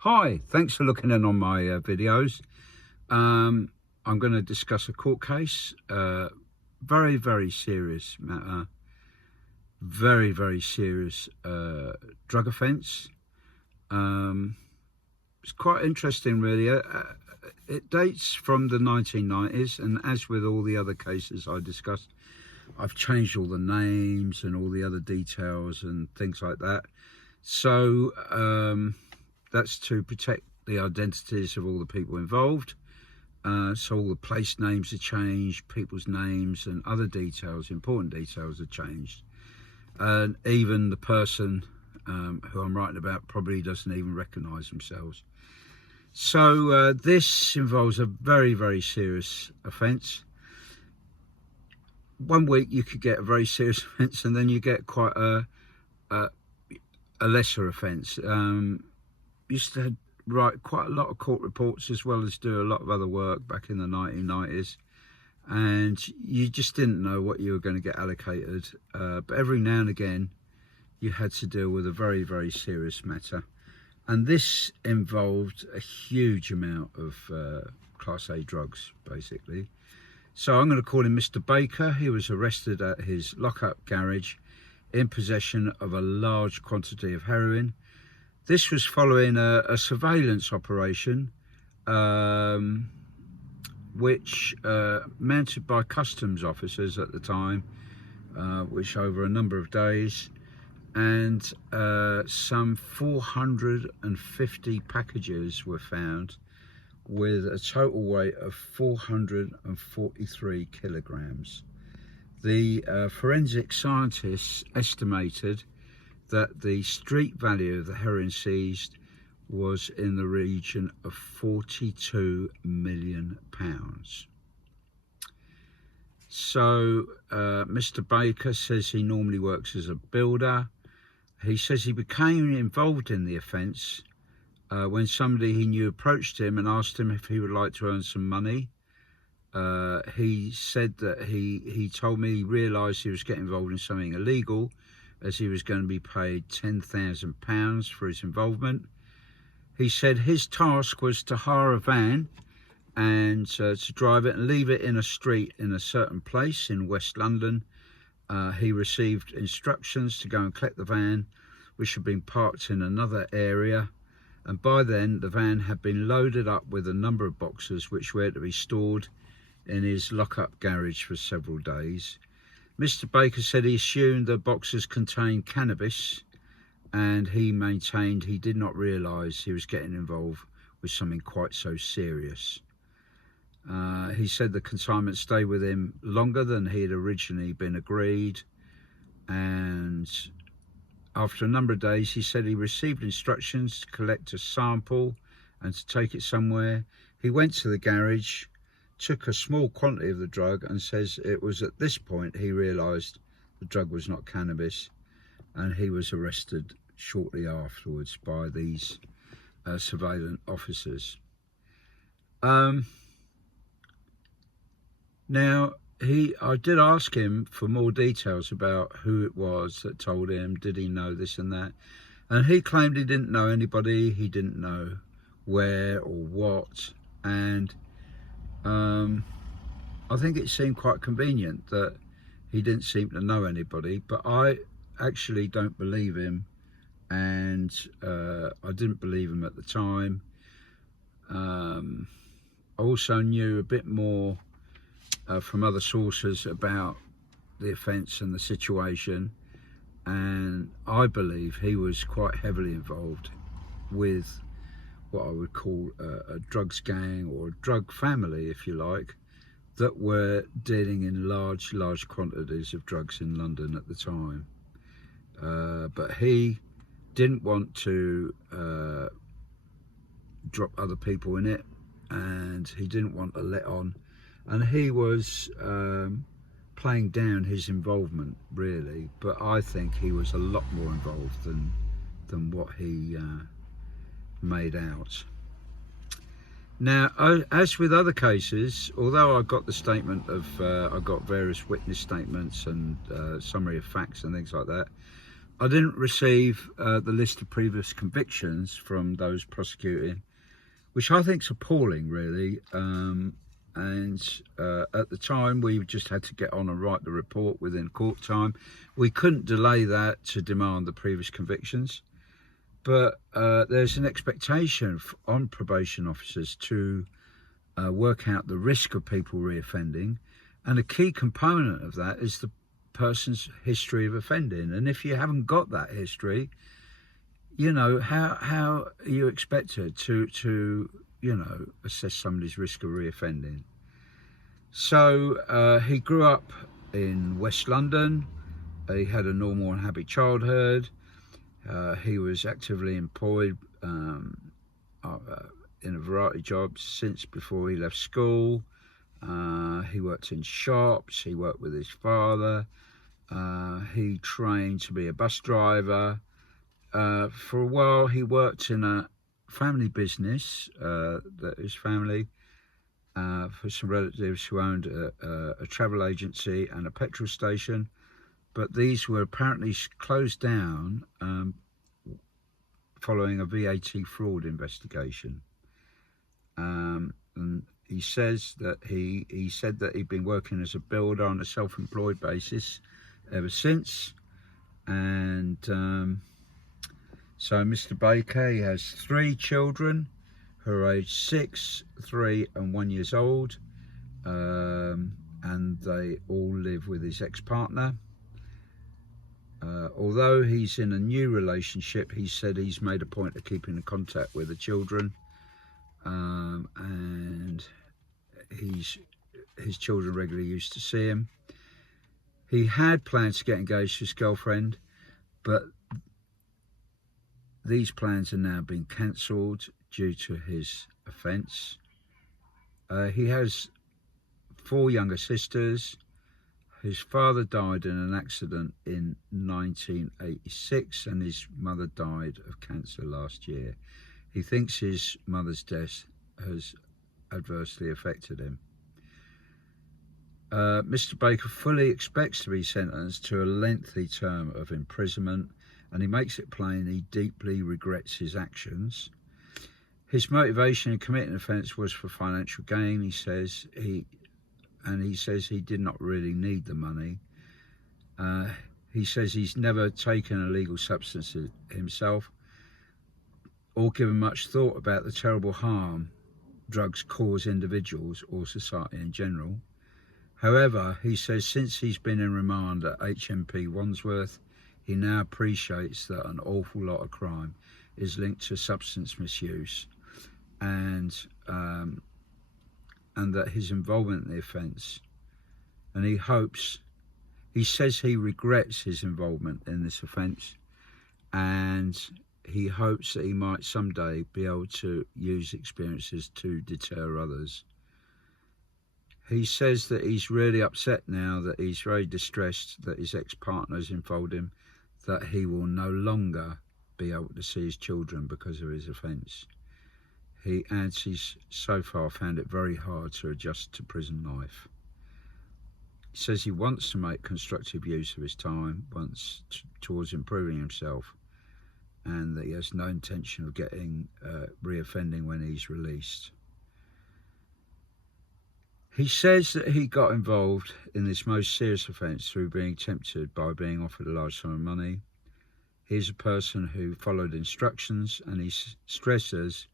Hi, thanks for looking in on my videos. I'm going to discuss a court case, very, very serious matter, very, very serious drug offence. It's quite interesting, really. It dates from the 1990s, and as with all the other cases I discussed, I've changed all the names and all the other details and things like that. So that's to protect the identities of all the people involved. So all the place names are changed, people's names and other details, important details are changed. And even the person who I'm writing about probably doesn't even recognise themselves. So this involves a very, very serious offence. 1 week you could get a very serious offence, and then you get quite a lesser offence. Used to write quite a lot of court reports as well as do a lot of other work back in the 1990s, and you just didn't know what you were going to get allocated, but every now and again you had to deal with a very, very serious matter, and this involved a huge amount of Class A drugs, basically. So I'm going to call him Mr. Baker. He was arrested at his lockup garage in possession of a large quantity of heroin. This was following a surveillance operation which mounted by customs officers at the time, which over a number of days, and some 450 packages were found with a total weight of 443 kilograms. The forensic scientists estimated that the street value of the heroin seized was in the region of £42 million. So Mr. Baker says he normally works as a builder. He says he became involved in the offence when somebody he knew approached him and asked him if he would like to earn some money. He said that he told me he realised he was getting involved in something illegal, as he was going to be paid £10,000 for his involvement. He said his task was to hire a van and to drive it and leave it in a street in a certain place in West London. He received instructions to go and collect the van, which had been parked in another area, and by then the van had been loaded up with a number of boxes which were to be stored in his lock-up garage for several days. Mr. Baker said he assumed the boxes contained cannabis, and he maintained he did not realise he was getting involved with something quite so serious. He said the consignment stayed with him longer than he had originally been agreed, and after a number of days he said he received instructions to collect a sample and to take it somewhere. He went to the garage, took a small quantity of the drug, and says it was at this point he realised the drug was not cannabis, and he was arrested shortly afterwards by these surveillance officers. Now I did ask him for more details about who it was that told him, did he know this and that, and he claimed he didn't know anybody, he didn't know where or what, and I think it seemed quite convenient that he didn't seem to know anybody, but I actually don't believe him, and I didn't believe him at the time. I also knew a bit more from other sources about the offence and the situation, and I believe he was quite heavily involved with what I would call a drugs gang, or a drug family if you like, that were dealing in large quantities of drugs in London at the time. But he didn't want to drop other people in it, and he didn't want to let on, and he was playing down his involvement, really, but I think he was a lot more involved than what he made out. Now, as with other cases, although I got the statement of I got various witness statements and summary of facts and things like that, I didn't receive the list of previous convictions from those prosecuting, which I think is appalling, really. And at the time, we just had to get on and write the report within court time. We couldn't delay that to demand the previous convictions. But there's an expectation on probation officers to work out the risk of people reoffending. And a key component of that is the person's history of offending. And if you haven't got that history, you know, how are you expected to you know, assess somebody's risk of reoffending? So he grew up in West London. He had a normal and happy childhood. He was actively employed in a variety of jobs since before he left school. He worked in shops. He worked with his father. He trained to be a bus driver. For a while, he worked in a family business that his family, for some relatives who owned a travel agency and a petrol station, but these were apparently closed down following a VAT fraud investigation. And he says that he said that he'd been working as a builder on a self-employed basis ever since. And so Mr. Baker, he has 3 children who are aged 6, 3 and 1 years old, and they all live with his ex-partner. Although he's in a new relationship, he said he's made a point of keeping in contact with the children, and his children regularly used to see him. He had plans to get engaged to his girlfriend, but these plans are now being cancelled due to his offence. He has 4 younger sisters. His father died in an accident in 1986 and his mother died of cancer last year. He thinks his mother's death has adversely affected him. Mr. Baker fully expects to be sentenced to a lengthy term of imprisonment, and he makes it plain he deeply regrets his actions. His motivation in committing the offence was for financial gain, he says. He says he did not really need the money. He says he's never taken illegal substances himself or given much thought about the terrible harm drugs cause individuals or society in general. However, he says since he's been in remand at HMP Wandsworth, he now appreciates that an awful lot of crime is linked to substance misuse, and that his involvement in the offence, and he says he regrets his involvement in this offence, and he hopes that he might someday be able to use experiences to deter others. He says that he's really upset now, that he's very distressed that his ex-partner's involved him, that he will no longer be able to see his children because of his offence. He adds he's so far found it very hard to adjust to prison life. He says he wants to make constructive use of his time, towards improving himself, and that he has no intention of getting reoffending when he's released. He says that he got involved in this most serious offence through being tempted by being offered a large sum of money. He's a person who followed instructions, and he stresses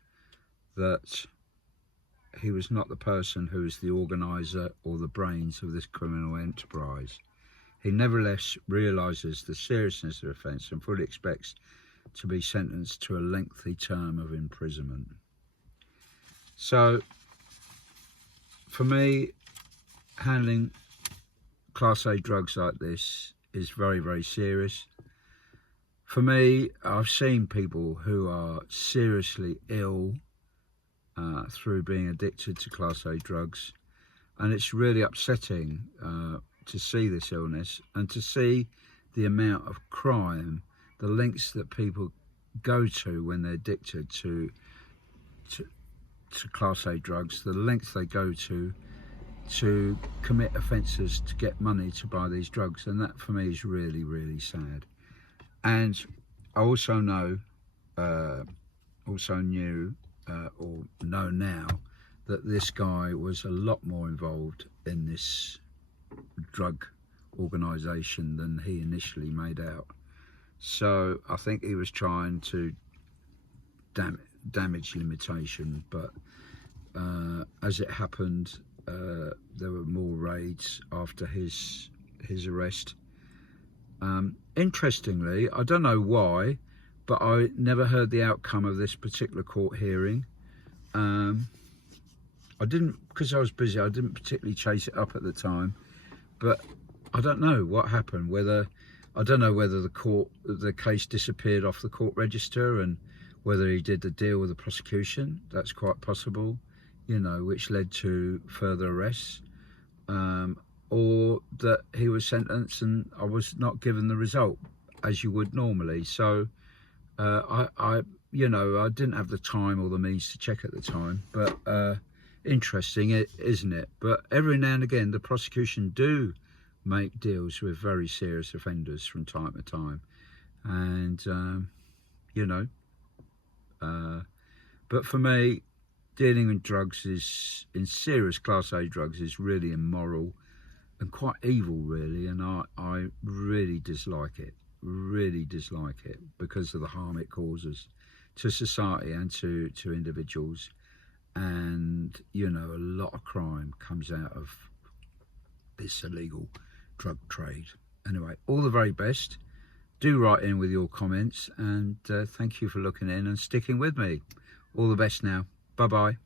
that he was not the person who was the organiser or the brains of this criminal enterprise. He nevertheless realises the seriousness of the offence and fully expects to be sentenced to a lengthy term of imprisonment. So, for me, handling Class A drugs like this is very, very serious. For me, I've seen people who are seriously ill through being addicted to Class A drugs, and it's really upsetting to see this illness and to see the amount of crime, the lengths that people go to when they're addicted to Class A drugs, the lengths they go to commit offences to get money to buy these drugs, and that for me is really, really sad. And I also know, or know now, that this guy was a lot more involved in this drug organisation than he initially made out. So I think he was trying to damage limitation, but as it happened, there were more raids after his arrest. Interestingly, I don't know why, but I never heard the outcome of this particular court hearing. I didn't, because I was busy, I didn't particularly chase it up at the time, but I don't know what happened. I don't know whether the case disappeared off the court register, and whether he did the deal with the prosecution. That's quite possible, you know, which led to further arrests, or that he was sentenced and I was not given the result as you would normally. So I you know, I didn't have the time or the means to check at the time, but interesting, isn't it? But every now and again the prosecution do make deals with very serious offenders from time to time, and you know, but for me, dealing in drugs in serious class A drugs is really immoral and quite evil, really, and I really dislike it, because of the harm it causes to society and to individuals. And you know, a lot of crime comes out of this illegal drug trade. Anyway, all the very best. Do write in with your comments, and thank you for looking in and sticking with me. All the best now. Bye bye.